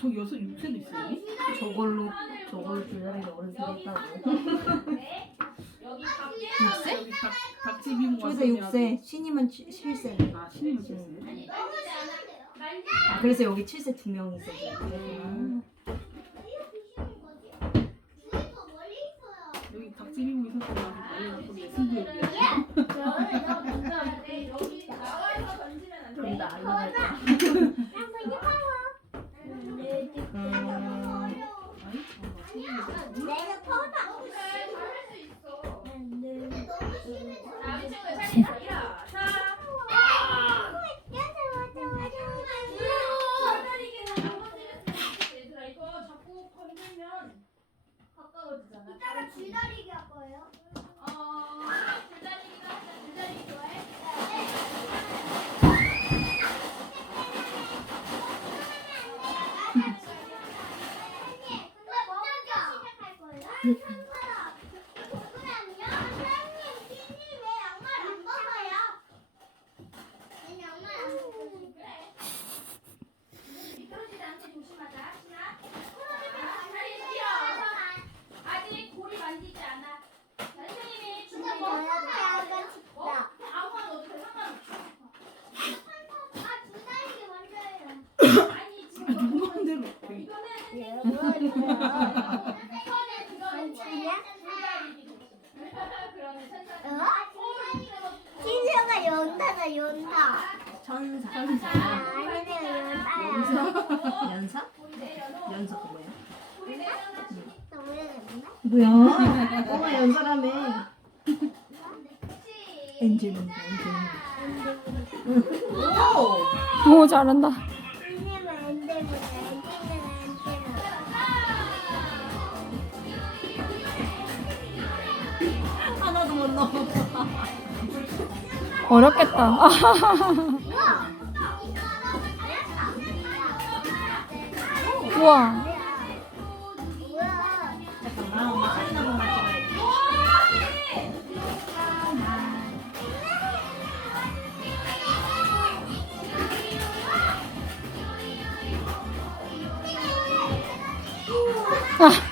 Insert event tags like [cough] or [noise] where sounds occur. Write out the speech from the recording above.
저기 저 여섯 육세도 있어요? 저걸로 저걸 줄다리기 어른스럽다고. [laughs] 6세? 닭, 닭집 6세, 신임은 7세. 아 신임은 7세 아, 그래서 여기 7세 두 명이 있어요. 음. 여기 닭집이 있었구나 줄다리기 할 거예요? 어, 줄다리기가 하자. 줄다리기 좋아해? 근데 먼저 시작할 거예요? 그러면요, 선생님, 신이 왜 양말 안 벗어요? 왜 양말 안 벗어요? 그래. 미끄러지지 않게 조심하자. 신아. 다리 일어서. 아직 골이 만지지 않아. 자, 선생님이 진짜 준비. 벗어야겠다. 어? 아무거나 넣어도 돼. 상관없어. 아, 줄다리기 먼저 해요. 아니, 지금 너무 누구 대로 이거는 뭐야? 손에 그거는 괜찮냐? 줄다리기 그러면 천천히. 어? 오, 신세가 연타다, 연타. 천사. 천사. 아, 아니네요, 연타야. 연사? 내려놓고. 연사 그 뭐야? 나 오래됐나? 뭐야? 엄마 연사라며. 엔젤은 오 잘한다. 안 안. 하나도 못 넣어. 어렵겠다. 우와. 아.